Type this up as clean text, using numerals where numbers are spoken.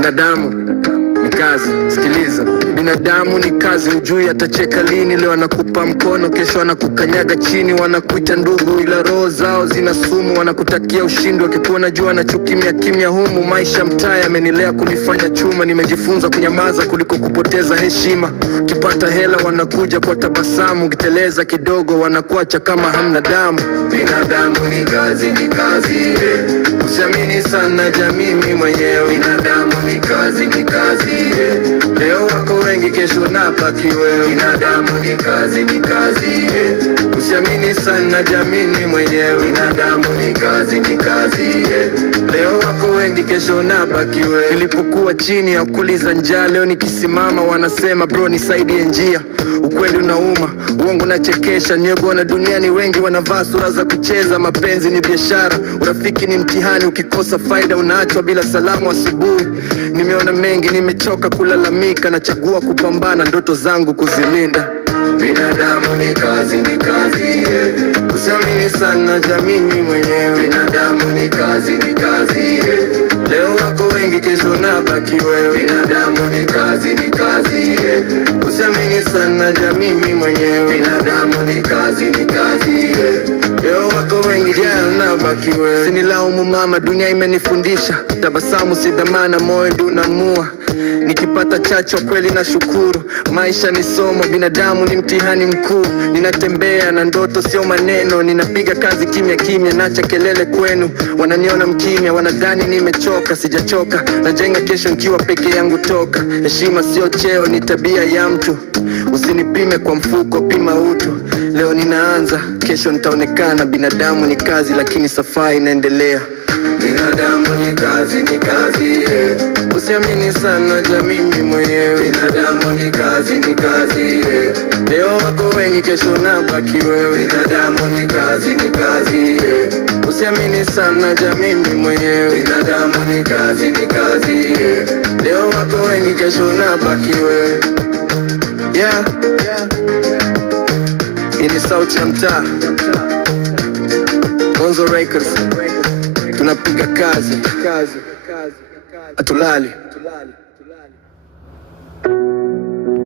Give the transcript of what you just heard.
Binadamu ni kazi, sikiliza. Binadamu ni kazi, ujui atacheka lini. Leo anakupa mkono, kesho anakukanyaga chini. Wanakuita ndugu ila roho zao zina sumu. Wanakutakia ushindi, wakikuona jua na chukimya kimya humu. Maisha mtaa yamenilea kunifanya chuma. Nimejifunza kunyamaza kuliko kupoteza heshima. Ukipata hela wanakuja kwa tabasamu, ukiteleza kidogo wanakuacha kama hamna damu. Binadamu ni kazi, ni kazi, usiamini sana jamii mwenyewe. Binadamu ni kazi, ni kazi, leo wako wengi, kesho nabaki wewe. Binadamu ni kazi, ni kazi, usiamini sana jamii mwenyewe. Binadamu ni kazi, ni kazi, leo wako wengi, kesho nabaki wewe. Nilipokuwa chini ya kuliza njaa, leo nikisimama wanasema bro nisaidie njia. Ukweli unauma, uongo nachekesha. Nimeona duniani wengi wanavaa sura za kucheza. Mapenzi ni biashara, urafiki ni mtihani. Ukikosa faida unaachwa bila salamu asubuhi. Nimeona mengi, nimechoka kulalamika. Nachagua kupambana, ndoto zangu kuzilinda. Binadamu ni kazi, ni kazi, usiamini sana jamii mwenyewe. Binadamu ni kazi, ni kazi, leo wako wengi, kesho nabaki wewe. Binadamu ni kazi, ni kazi, usiamini sana jamii mwenyewe. Binadamu ni kazi, ni kazi, leo wako wengi, kesho nabaki wewe. Sinilaumu mama, dunia imenifundisha tabasamu si dhamana, moyo ndio unaamua. Nikipata chacho kweli na shukuru. Maisha ni somo, binadamu ni mtihani mkuu. Ninatembea na ndoto sio maneno. Ninapiga kazi kimya kimya, nacha kelele kwenu. Wananiona mkimya, wanadhani nimechoka. Sijachoka, najenga kesho nikiwa peke yangu toka. Heshima sio cheo, ni tabia ya mtu. Usinipime kwa mfuko, pima utu. Leo ninaanza, kesho nitaonekana. Binadamu ni kazi, lakini safari inaendelea. Binadamu ni kazi, ni kazi, usiamini sana jamii mwenyewe. Binadamu ni kazi, ni kazi, leo wako wengi, kesho nabaki wewe. Binadamu ni kazi, ni kazi, usiamini sana jamii mwenyewe. Binadamu ni kazi, ni kazi, leo wako wengi, kesho nabaki wewe. Yeah, hii ni sauti ya mtaa, Gonzo Records. Tunapiga kazi, atulali.